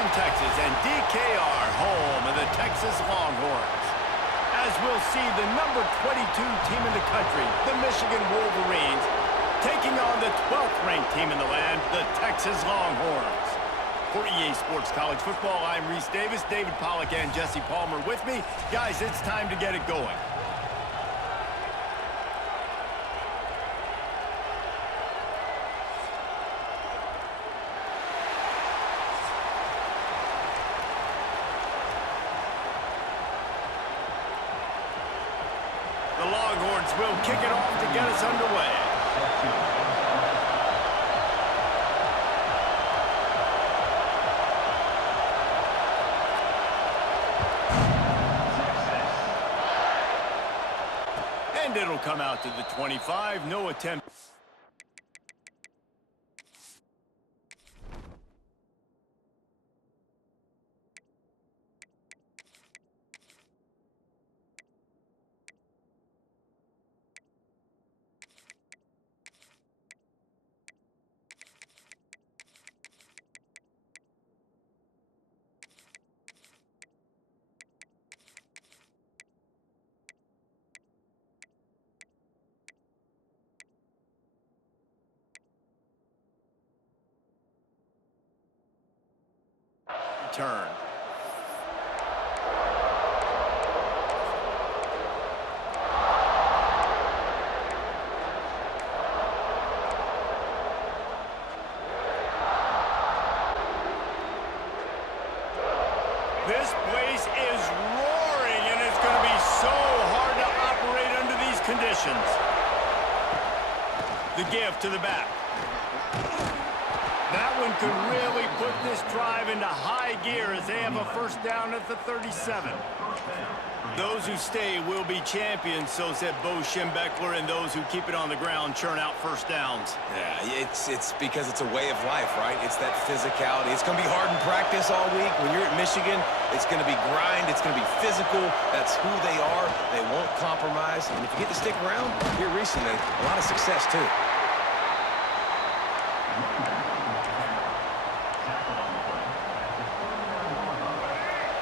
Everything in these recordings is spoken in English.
Austin, Texas, and DKR, home of the Texas Longhorns. As we'll see, the number 22 team in the country, the Michigan Wolverines, taking on the 12th ranked team in the land, the Texas Longhorns. For EA Sports College Football, I'm Reese Davis, David Pollack, and Jesse Palmer with me. Guys, it's time to get it going. The Longhorns will kick it off to get us underway. And it'll come out to the 25. No attempt. Turn. This place is roaring, and it's going to be so hard to operate under these conditions. The give to the back. That one could really put this drive into high gear as they have a first down at the 37. Those who stay will be champions, so said Bo Schembechler, and those who keep it on the ground churn out first downs. Yeah, it's because it's a way of life, right? It's that physicality. It's going to be hard in practice all week. When you're at Michigan, it's going to be grind. It's going to be physical. That's who they are. They won't compromise. And if you get to stick around here recently, a lot of success, too.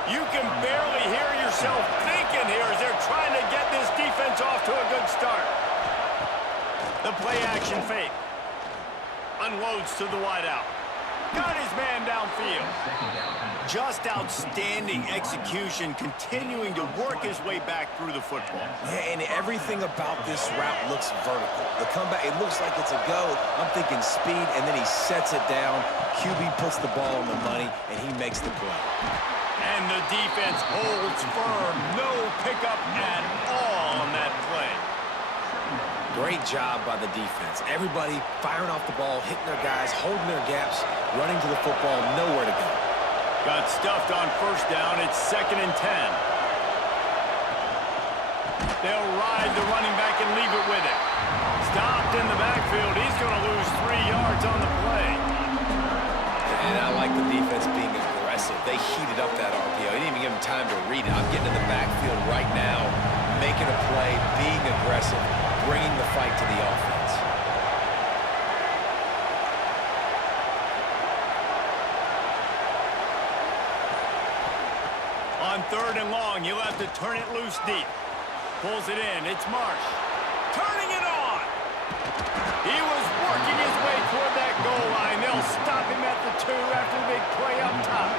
You can barely hear yourself thinking here as they're trying to get this defense off to a good start. The play action fake. Unloads to the wideout. Got his man downfield. Just outstanding execution, continuing to work his way back through the football. Yeah, and everything about this route looks vertical. The comeback, it looks like it's a go. I'm thinking speed, and then he sets it down. QB puts the ball on the money, and he makes the play. And the defense holds firm. No pickup at all on that play. Great job by the defense. Everybody firing off the ball, hitting their guys, holding their gaps, running to the football, nowhere to go. Got stuffed on first down. It's 2nd and 10. They'll ride the running back and leave it with it. Stopped in the backfield. He's going to lose 3 yards on the play. And I like the defense being aggressive. They heated up that RPO. He didn't even give him time to read it. I'm getting in the backfield right now, making a play, being aggressive, bringing the fight to the offense. On 3rd and long, you'll have to turn it loose deep. Pulls it in. It's Marsh. Turning it on. He was working his way toward that goal line. They'll stop him at the 2 after the big play up top.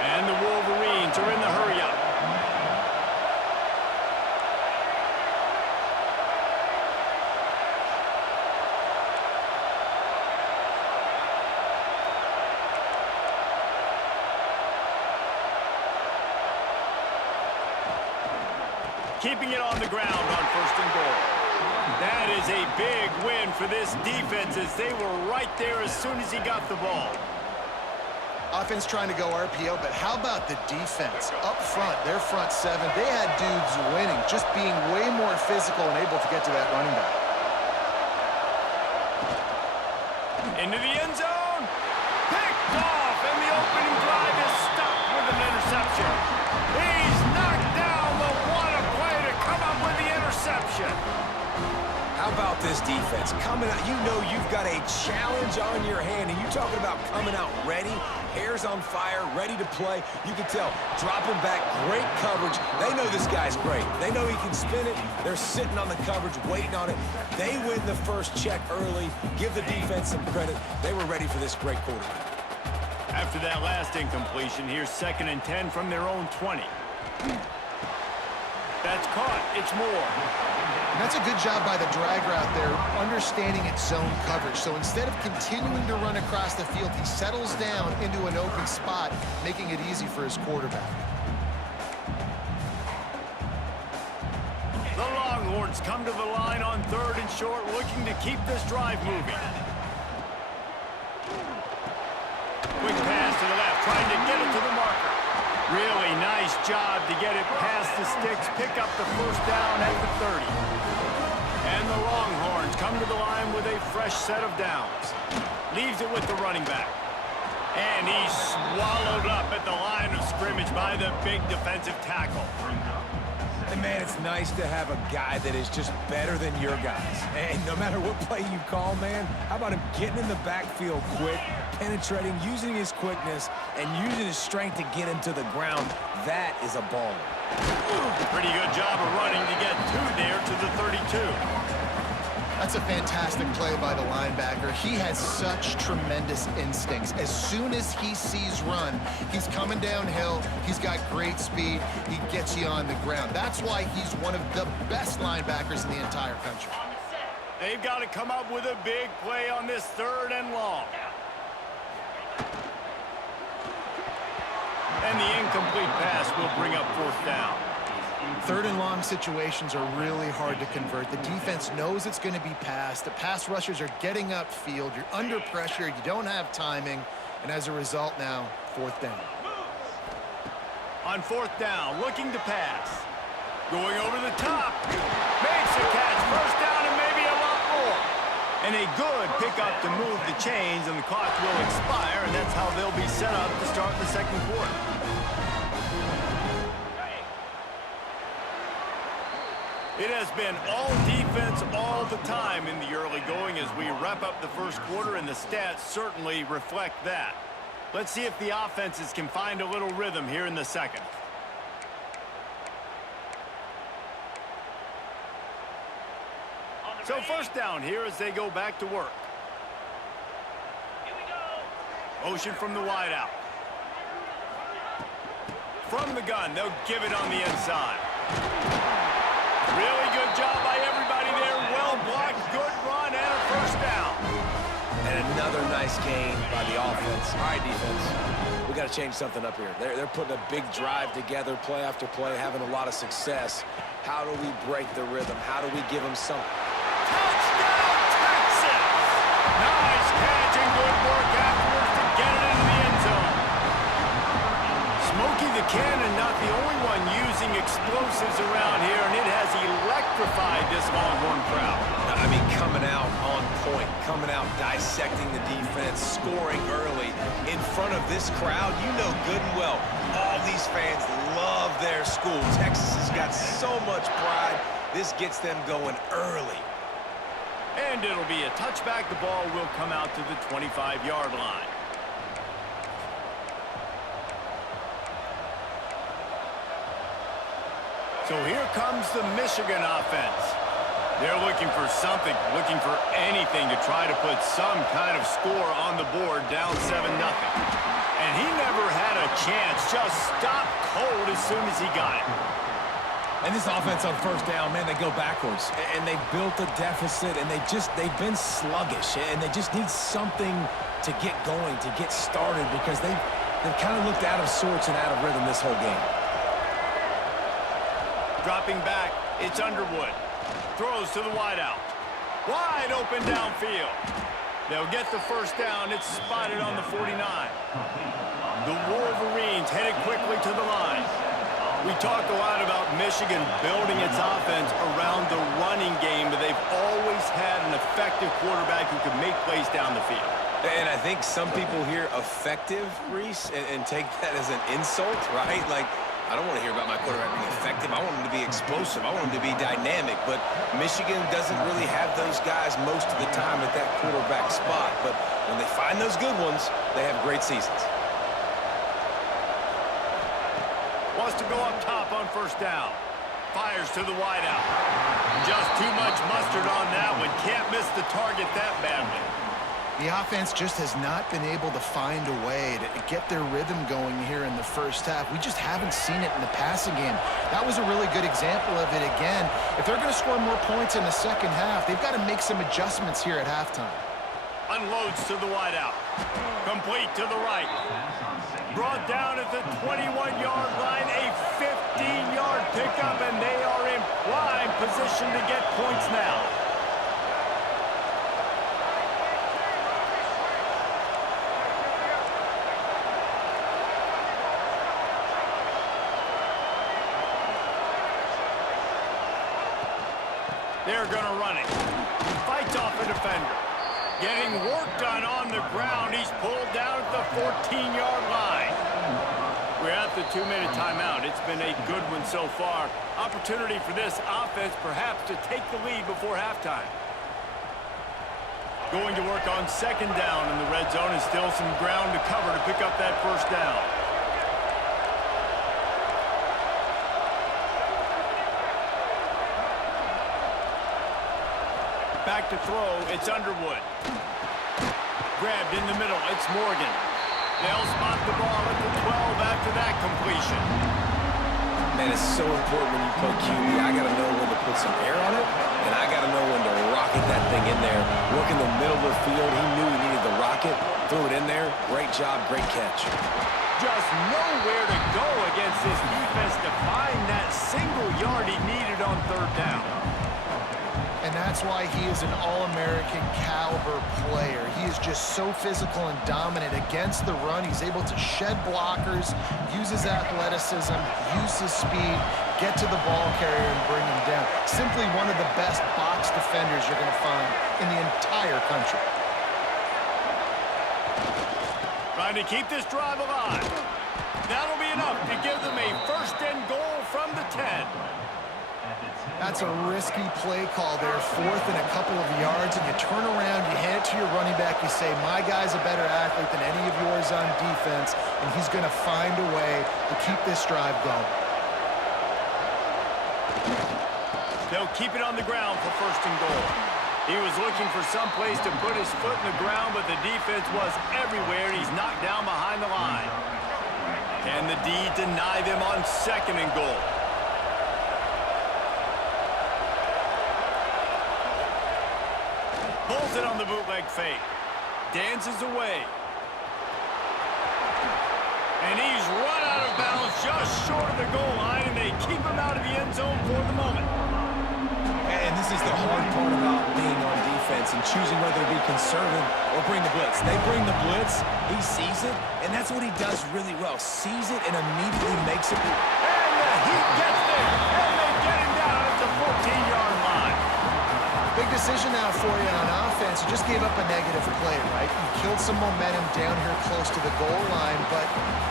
And the Wolverines are in the hurry-up. Keeping it on the ground on 1st and goal. That is a big win for this defense as they were right there as soon as he got the ball. Offense trying to go RPO, but how about the defense? Up front, their front 7, they had dudes winning, just being way more physical and able to get to that running back. Into the end zone. Picked off, and the opening drive is stopped with an interception. He's knocked down, but what a play to come up with the interception. How about this defense? Coming out, you know you've got a challenge on your hand, and you're talking about coming out ready, hair's on fire, ready to play. You can tell, dropping back, great coverage. They know this guy's great. They know he can spin it. They're sitting on the coverage, waiting on it. They win the first check early. Give the defense some credit. They were ready for this great quarterback. After that last incompletion, here's 2nd and 10 from their own 20. That's caught. It's Moore. And that's a good job by the drag route there, understanding its zone coverage. So instead of continuing to run across the field, he settles down into an open spot, making it easy for his quarterback. The Longhorns come to the line on 3rd and short, looking to keep this drive moving. Quick pass to the left, trying to get it to the marker. Really nice job to get it past the sticks, pick up the first down at the 30. And the Longhorns come to the line with a fresh set of downs. Leaves it with the running back. And he's swallowed up at the line of scrimmage by the big defensive tackle. And man, it's nice to have a guy that is just better than your guys. And no matter what play you call, man, how about him getting in the backfield quick, penetrating, using his quickness, and using his strength to get him to the ground? That is a baller. Pretty good job of running to get there to the 32. That's a fantastic play by the linebacker. He has such tremendous instincts. As soon as he sees run, he's coming downhill. He's got great speed. He gets you on the ground. That's why he's one of the best linebackers in the entire country. They've got to come up with a big play on this 3rd and long. And the incomplete pass will bring up 4th down. 3rd and long situations are really hard to convert. The defense knows it's going to be passed. The pass rushers are getting upfield. You're under pressure. You don't have timing. And as a result now, 4th down. On 4th down, looking to pass. Going over the top. Makes the catch. First down and maybe a lot more. And a good pickup to move the chains, and the clock will expire, and that's how they'll be set up to start the 2nd quarter. It has been all defense all the time in the early going as we wrap up the first quarter, and the stats certainly reflect that. Let's see if the offenses can find a little rhythm here in the 2nd. So first down here as they go back to work. Motion from the wide out. From the gun, they'll give it on the inside. Really good job by everybody there. Well blocked, good run, and a first down. And another nice gain by the offense. All right, defense, we got to change something up here. They're putting a big drive together, play after play, having a lot of success. How do we break the rhythm? How do we give them something? Touchdown, Texas! Nice catch and good work afterwards to get it into the end zone. Smokey the Cannon not the only one using explosives around here, and it has electrified this Longhorn crowd. I mean, coming out on point, coming out dissecting the defense, scoring early in front of this crowd. You know good and well, all these fans love their school. Texas has got so much pride. This gets them going early. And it'll be a touchback. The ball will come out to the 25-yard line. So here comes the Michigan offense. They're looking for something, looking for anything to try to put some kind of score on the board, down 7-0. And he never had a chance, just stopped cold as soon as he got it. And this offense on first down, man, they go backwards. And they built a deficit, and they've been sluggish. And they just need something to get going, to get started, because they've kind of looked out of sorts and out of rhythm this whole game. Dropping back, it's Underwood. Throws to the wideout. Wide open downfield. They'll get the first down. It's spotted on the 49. The Wolverines headed quickly to the line. We talk a lot about Michigan building its offense around the running game, but they've always had an effective quarterback who can make plays down the field. And I think some people hear effective, Reese, and take that as an insult, right? Like, I don't want to hear about my quarterback being effective. I want him to be explosive. I want him to be dynamic. But Michigan doesn't really have those guys most of the time at that quarterback spot. But when they find those good ones, they have great seasons. Wants to go up top on first down. Fires to the wideout. Just too much mustard on that one. Can't miss the target that badly. The offense just has not been able to find a way to get their rhythm going here in the first half. We just haven't seen it in the passing game. That was a really good example of it again. If they're going to score more points in the second half, they've got to make some adjustments here at halftime. Unloads to the wideout. Complete to the right. Brought down at the 21-yard line. A 15-yard pickup, and they are in prime position to get points now. They're going to run it. Fights off a defender. Getting work done on the ground. He's pulled down at the 14-yard line. We're at the 2-minute timeout. It's been a good one so far. Opportunity for this offense perhaps to take the lead before halftime. Going to work on second down in the red zone, and still some ground to cover to pick up that first down. Back to throw, it's Underwood. Grabbed in the middle, it's Morgan. They'll spot the ball at the 12 after that completion. Man, it's so important when you play QB. I got to know when to put some air on it, and I got to know when to rocket that thing in there. Work in the middle of the field. He knew he needed the rocket. Threw it in there. Great job, great catch. Just nowhere to go against this defense to find that single yard he needed on third down. And that's why he is an All-American caliber player. He is just so physical and dominant against the run. He's able to shed blockers, use his athleticism, use his speed, get to the ball carrier and bring him down. Simply one of the best box defenders you're going to find in the entire country. Trying to keep this drive alive. That'll be enough to give them a first and goal from the 10. That's a risky play call there, fourth and a couple of yards, and you turn around, you hand it to your running back, you say, my guy's a better athlete than any of yours on defense, and he's going to find a way to keep this drive going. They'll keep it on the ground for first and goal. He was looking for some place to put his foot in the ground, but the defense was everywhere, and he's knocked down behind the line. Can the D deny them on second and goal? Pulls it on the bootleg fake. Dances away. And he's run out of bounds just short of the goal line, and they keep him out of the end zone for the moment. And this is the hard part about being on defense and choosing whether to be conservative or bring the blitz. They bring the blitz, he sees it, and that's what he does really well. Sees it and immediately makes it. And the Heat gets there, and they get him down at the 14-yard line. Big decision now for you on offense. You just gave up a negative play, right? You killed some momentum down here close to the goal line, but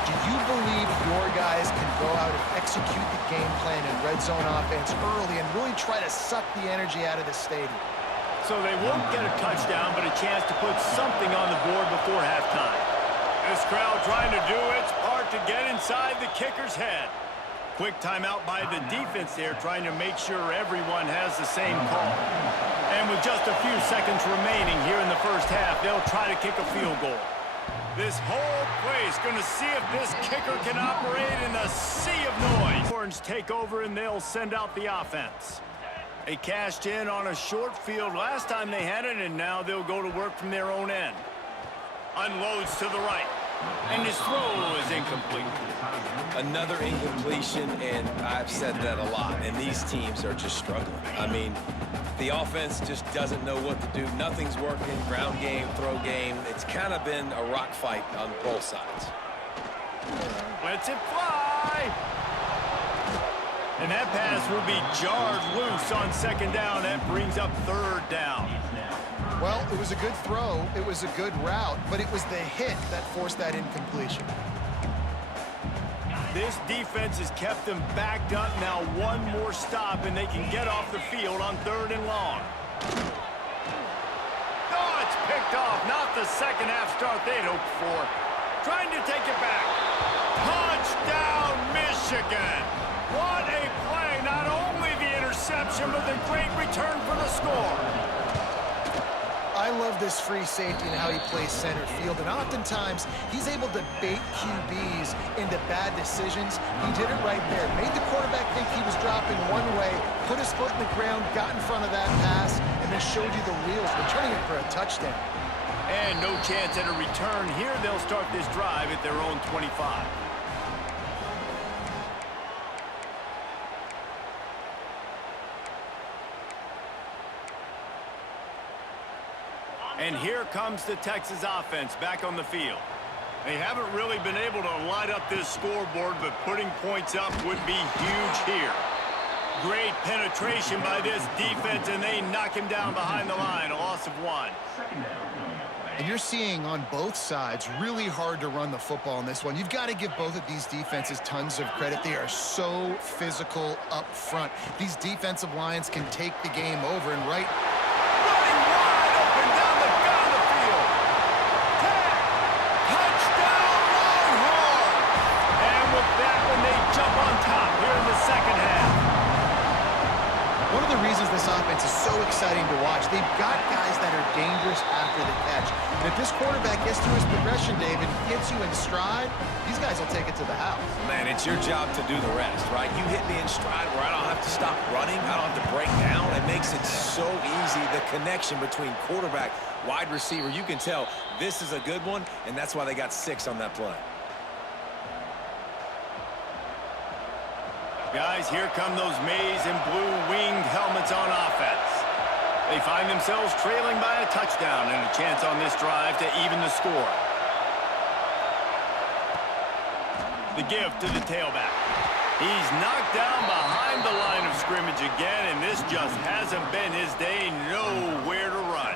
do you believe your guys can go out and execute the game plan in red zone offense early and really try to suck the energy out of the stadium? So they won't get a touchdown, but a chance to put something on the board before halftime. This crowd trying to do its part to get inside the kicker's head. Quick timeout by the defense there, trying to make sure everyone has the same call. And with just a few seconds remaining here in the first half, they'll try to kick a field goal. This whole place going to see if this kicker can operate in the sea of noise. Orange take over, and they'll send out the offense. They cashed in on a short field last time they had it, and now they'll go to work from their own end. Unloads to the right. And his throw is incomplete. Another incompletion, and I've said that a lot, and these teams are just struggling. I mean, the offense just doesn't know what to do. Nothing's working. Ground game, throw game. It's kind of been a rock fight on both sides. Lets it fly. And that pass will be jarred loose on second down. That brings up third down. Well, it was a good throw, it was a good route, but it was the hit that forced that incompletion. This defense has kept them backed up. Now one more stop, and they can get off the field on 3rd and long. Oh, it's picked off. Not the second-half start they'd hoped for. Trying to take it back. Touchdown, Michigan. What a play. Not only the interception, but the great return for the score. I love this free safety and how he plays center field, and oftentimes he's able to bait QBs into bad decisions. He did it right there. Made the quarterback think he was dropping one way, put his foot in the ground, got in front of that pass, and then showed you the wheels, returning it for a touchdown. And no chance at a return here. They'll start this drive at their own 25. And here comes the Texas offense back on the field. They haven't really been able to light up this scoreboard, but putting points up would be huge here. Great penetration by this defense, and they knock him down behind the line, a loss of 1. And you're seeing on both sides really hard to run the football in this one. You've got to give both of these defenses tons of credit. They are so physical up front. These defensive lines can take the game over, and running wide open down the field. Touchdown, Longhorns! And with that one, they jump on top here in the second half. One of the reasons this offense is so exciting to watch, they've got guys that are dangerous after the catch. And if this quarterback gets through his progression, David, gets you in stride, these guys will take it to the house. Man, it's your job to do the rest, right? You hit me in stride where I don't have to stop running. I don't have to break down. It makes it so easy. The connection between quarterback, wide receiver, you can tell this is a good one, and that's why they got 6 on that play. Guys, here come those maize and blue winged helmets on offense. They find themselves trailing by a touchdown and a chance on this drive to even the score. The give to the tailback. He's knocked down behind the line of scrimmage again, and this just hasn't been his day. Nowhere to run.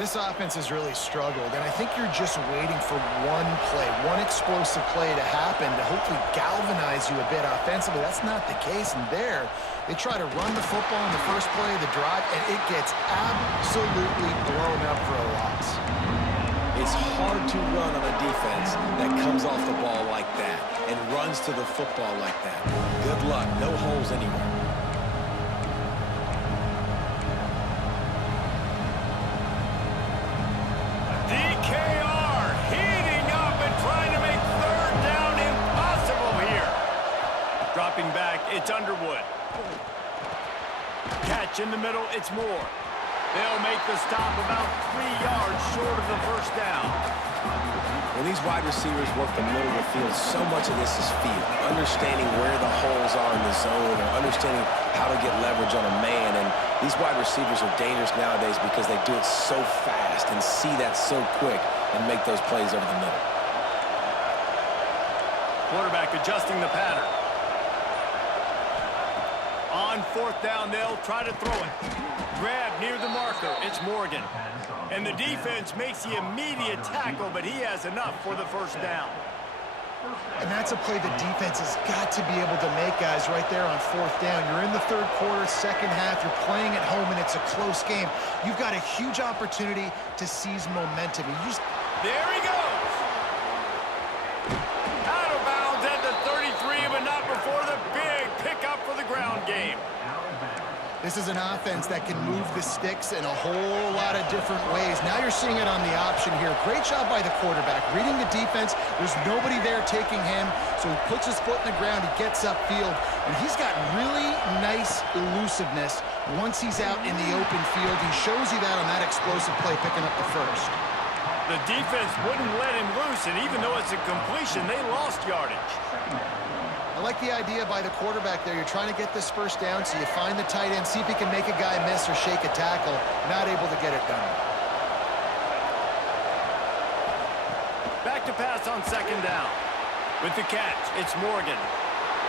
This offense has really struggled, and I think you're just waiting for one play, one explosive play to happen to hopefully galvanize you a bit offensively. That's not the case, and there, they try to run the football in the first play of the drive, and it gets absolutely blown up for a loss. It's hard to run on a defense that comes off the ball like that and runs to the football like that. Good luck. No holes anywhere. It's Underwood. Catch in the middle, it's Moore. They'll make the stop about 3 yards short of the first down. When these wide receivers work the middle of the field, so much of this is feel. Understanding where the holes are in the zone, or understanding how to get leverage on a man. And these wide receivers are dangerous nowadays because they do it so fast and see that so quick and make those plays over the middle. Quarterback adjusting the pattern. On 4th down, they'll try to throw it. Grab near the marker. It's Morgan. And the defense makes the immediate tackle, but he has enough for the first down. And that's a play the defense has got to be able to make, guys, right there on 4th down. You're in the 3rd quarter, second half. You're playing at home, and it's a close game. You've got a huge opportunity to seize momentum. There he goes. Out of bounds at the 33, but not before the big pickup for the ground game. This is an offense that can move the sticks in a whole lot of different ways. Now you're seeing it on the option here. Great job by the quarterback. Reading the defense, there's nobody there taking him, so he puts his foot in the ground, he gets upfield, and he's got really nice elusiveness once he's out in the open field. He shows you that on that explosive play, picking up the first. The defense wouldn't let him loose, and even though it's a completion, they lost yardage. I like the idea by the quarterback there. You're trying to get this first down, so you find the tight end, see if he can make a guy miss or shake a tackle. Not able to get it done. Back to pass on 2nd down. With the catch, it's Morgan.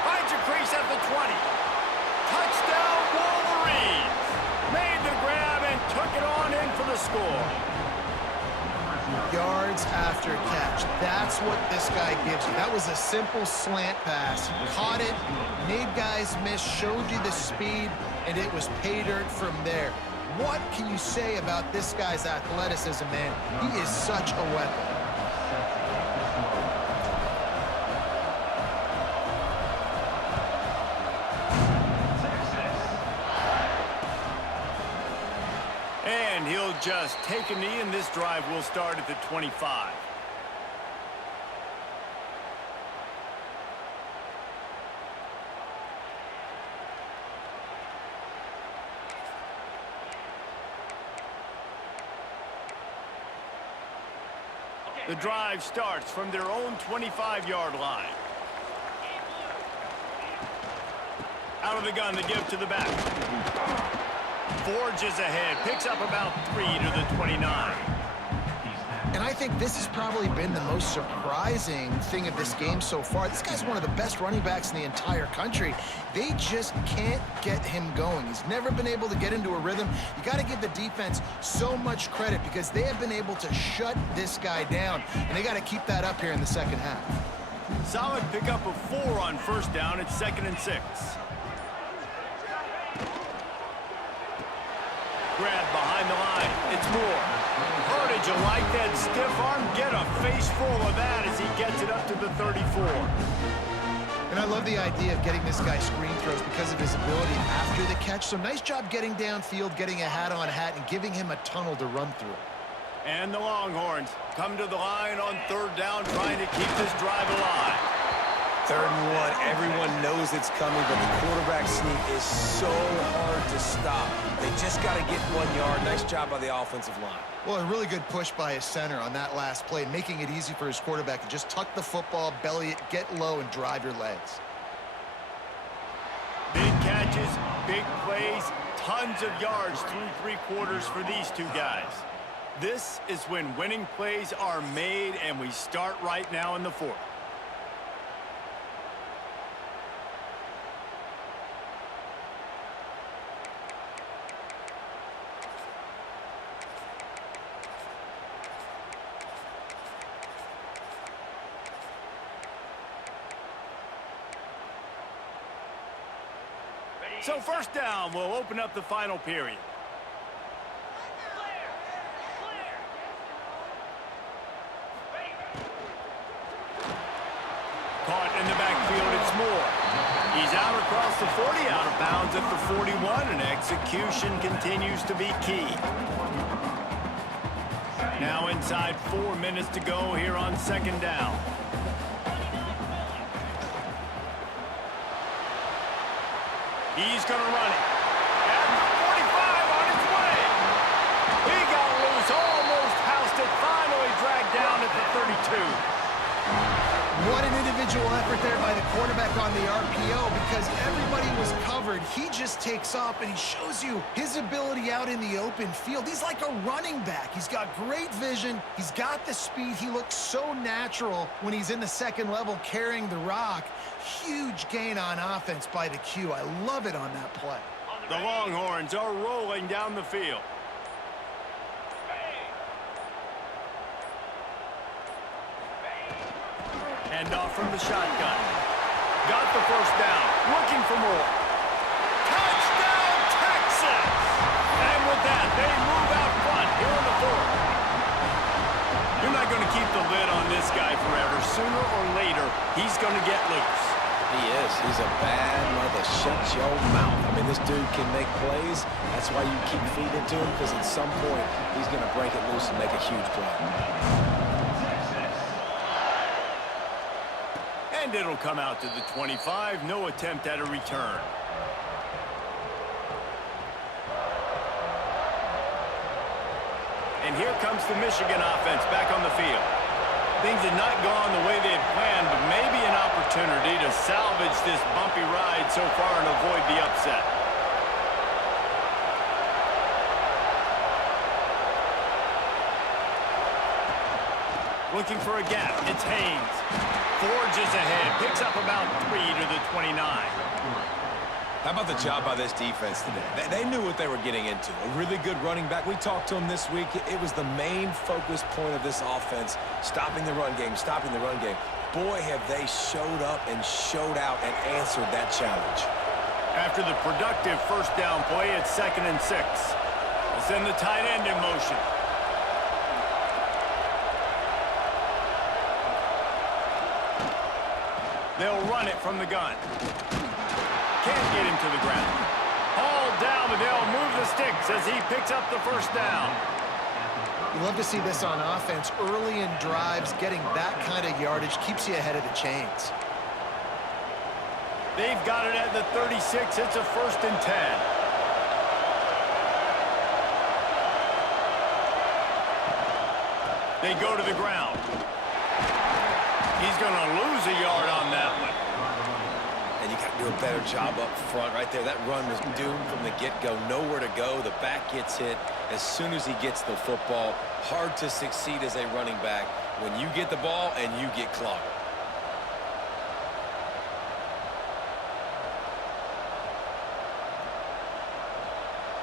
Finds a crease at the 20. Touchdown, Wolverines! Made the grab and took it on in for the score. Yards after catch. That's what this guy gives you. That was a simple slant pass. Caught it, made guys miss, showed you the speed, and it was pay dirt from there. What can you say about this guy's athleticism, man? He is such a weapon. And he'll just take a knee, and this drive will start at the 25. The drive starts from their own 25-yard line. Out of the gun to give to the back. Forges ahead, picks up about 3 to the 29. And I think this has probably been the most surprising thing of this game so far. This guy's one of the best running backs in the entire country. They just can't get him going. He's never been able to get into a rhythm. You got to give the defense so much credit because they have been able to shut this guy down. And they got to keep that up here in the second half. Solid pickup of 4 on first down. It's 2nd and 6. Grab behind the line. It's Moore. Herdage, you like that stiff arm? Get a face full of that as he gets it up to the 34. And I love the idea of getting this guy screen throws because of his ability after the catch. So nice job getting downfield, getting a hat-on-hat, and giving him a tunnel to run through. And the Longhorns come to the line on 3rd down, trying to keep this drive alive. 3rd and 1, everyone knows it's coming, but the quarterback sneak is so hard to stop. They just got to get 1 yard. Nice job by the offensive line. Well, a really good push by his center on that last play, making it easy for his quarterback to just tuck the football, belly it, get low, and drive your legs. Big catches, big plays, tons of yards through 3 quarters for these two guys. This is when winning plays are made, and we start right now in the 4th. So 1st down will open up the final period. Caught in the backfield, it's Moore. He's out across the 40, out of bounds at the 41, and execution continues to be key. Now inside 4 minutes to go here on 2nd down. He's going to run it. At the 45 on its way. He got loose, almost housed it, finally dragged down at the 32. What an individual effort there by the quarterback on the RPO because everybody was covered. He just takes off and he shows you his ability out in the open field. He's like a running back. He's got great vision. He's got the speed. He looks so natural when he's in the 2nd level carrying the rock. Huge gain on offense by the Q. I love it on that play. The Longhorns are rolling down the field. Hand off from the shotgun. Got the 1st down. Looking for more. Touchdown, Texas! And with that, they move out front here in the 4th. You're not going to keep the lid on this guy forever. Sooner or later, he's going to get loose. He is. He's a bad mother. Shut your mouth. I mean, this dude can make plays. That's why you keep feeding to him, because at some point, he's going to break it loose and make a huge play. And it'll come out to the 25. No attempt at a return. And here comes the Michigan offense back on the field. Things had not gone the way they had planned, but maybe an opportunity to salvage this bumpy ride so far and avoid the upset. Looking for a gap. It's Haynes. Forges ahead. Picks up about 3 to the 29. How about the job by this defense today? They knew what they were getting into. A really good running back. We talked to him this week. It was the main focus point of this offense, stopping the run game, stopping the run game. Boy, have they showed up and showed out and answered that challenge. After the productive first down play, it's 2nd and 6. They'll send the tight end in motion. They'll run it from the gun. Can't get him to the ground. Hauled down, but they'll move the sticks as he picks up the first down. You love to see this on offense. Early in drives, getting that kind of yardage keeps you ahead of the chains. They've got it at the 36. It's a 1st and 10. They go to the ground. He's going to lose a yard on that one. And you got to do a better job up front right there. That run was doomed from the get-go. Nowhere to go. The back gets hit as soon as he gets the football. Hard to succeed as a running back when you get the ball and you get clobbered.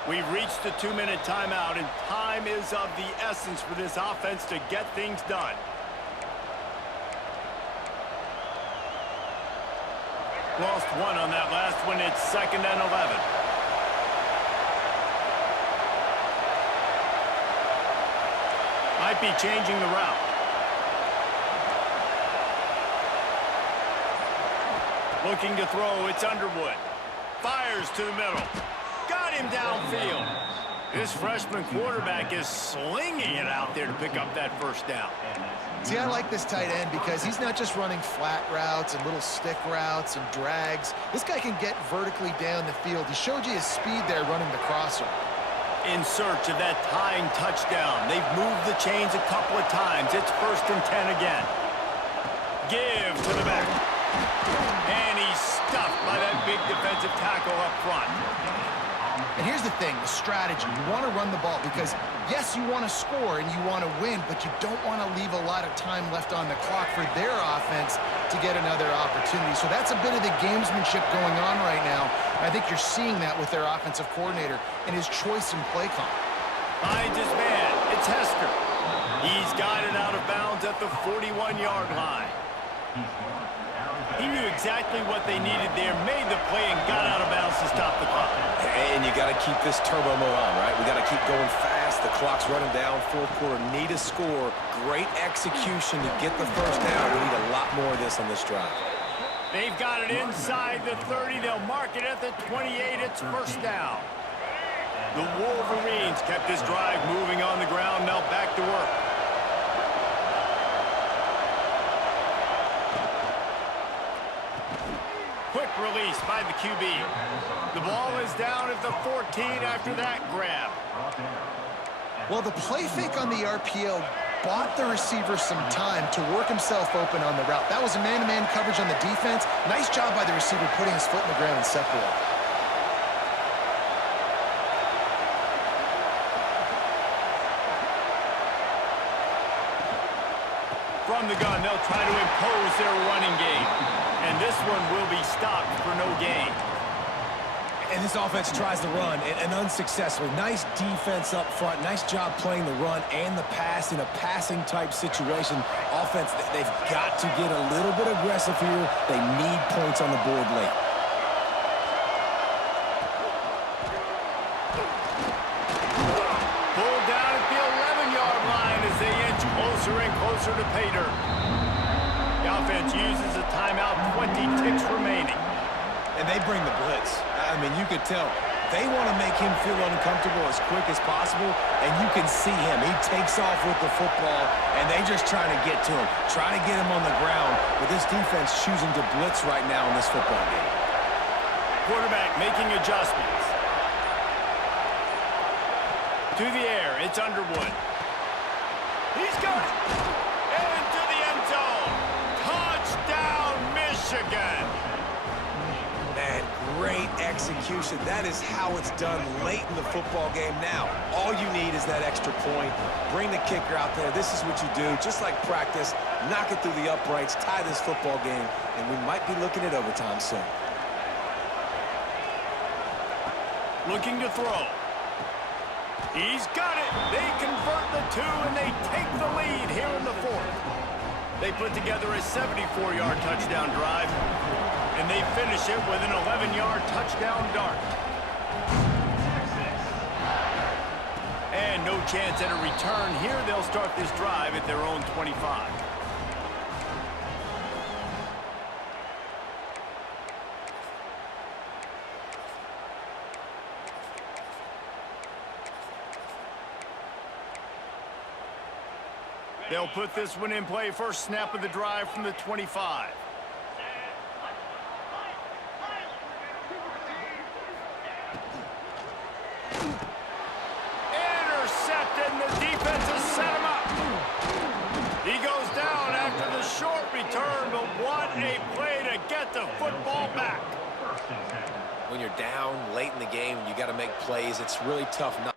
We've reached the 2-minute timeout, and time is of the essence for this offense to get things done. Lost one on that last one. It's 2nd and 11. Might be changing the route. Looking to throw. It's Underwood. Fires to the middle. Got him downfield. This freshman quarterback is slinging it out there to pick up that first down. See, I like this tight end because he's not just running flat routes and little stick routes and drags. This guy can get vertically down the field. He showed you his speed there running the crosser. In search of that tying touchdown. They've moved the chains a couple of times. It's 1st and 10 again. Give to the back. And he's stuffed by that big defensive tackle up front. And here's the thing, the strategy. You want to run the ball because, yes, you want to score and you want to win, but you don't want to leave a lot of time left on the clock for their offense to get another opportunity. So that's a bit of the gamesmanship going on right now. And I think you're seeing that with their offensive coordinator and his choice in play call. Finds his man. It's Hester. He's got it out of bounds at the 41-yard line. He knew exactly what they needed there, made the play, and got out of bounds to stop the clock. And you got to keep this turbo mode on, right? We got to keep going fast. The clock's running down. 4th quarter, need a score. Great execution to get the first down. We need a lot more of this on this drive. They've got it inside the 30. They'll mark it at the 28. It's 1st down. The Wolverines kept this drive moving on the ground. Now back to work. Quick release by the QB. The ball is down at the 14 after that grab. Well, the play fake on the RPO bought the receiver some time to work himself open on the route. That was a man-to-man coverage on the defense. Nice job by the receiver putting his foot in the ground and separating. From the gun, they'll try to impose their running game. And this one will be stopped for no gain. And this offense tries to run, and unsuccessfully. Nice defense up front. Nice job playing the run and the pass in a passing-type situation. Offense, they've got to get a little bit aggressive here. They need points on the board late. Pulled down at the 11-yard line as they inch closer and closer to pay dirt. The offense uses a timeout, 20 ticks remaining. And they bring the blitz. I mean, you could tell they want to make him feel uncomfortable as quick as possible, and you can see him. He takes off with the football, and they just trying to get to him, trying to get him on the ground. But this defense choosing to blitz right now in this football game. Quarterback making adjustments. To the air, it's Underwood. He's got it. Into the end zone. Touchdown, Michigan. Man, great execution. That is how it's done late in the football game. Now, all you need is that extra point. Bring the kicker out there. This is what you do. Just like practice, knock it through the uprights, tie this football game, and we might be looking at overtime soon. Looking to throw. He's got it. They convert the 2, and they take the lead here in the 4th. They put together a 74-yard touchdown drive, and they finish it with an 11-yard touchdown dart. And no chance at a return here. They'll start this drive at their own 25. They'll put this one in play. First snap of the drive from the 25. Intercepted, and the defense has set him up. He goes down after the short return, but what a play to get the football back. When you're down late in the game, you got to make plays. It's really tough not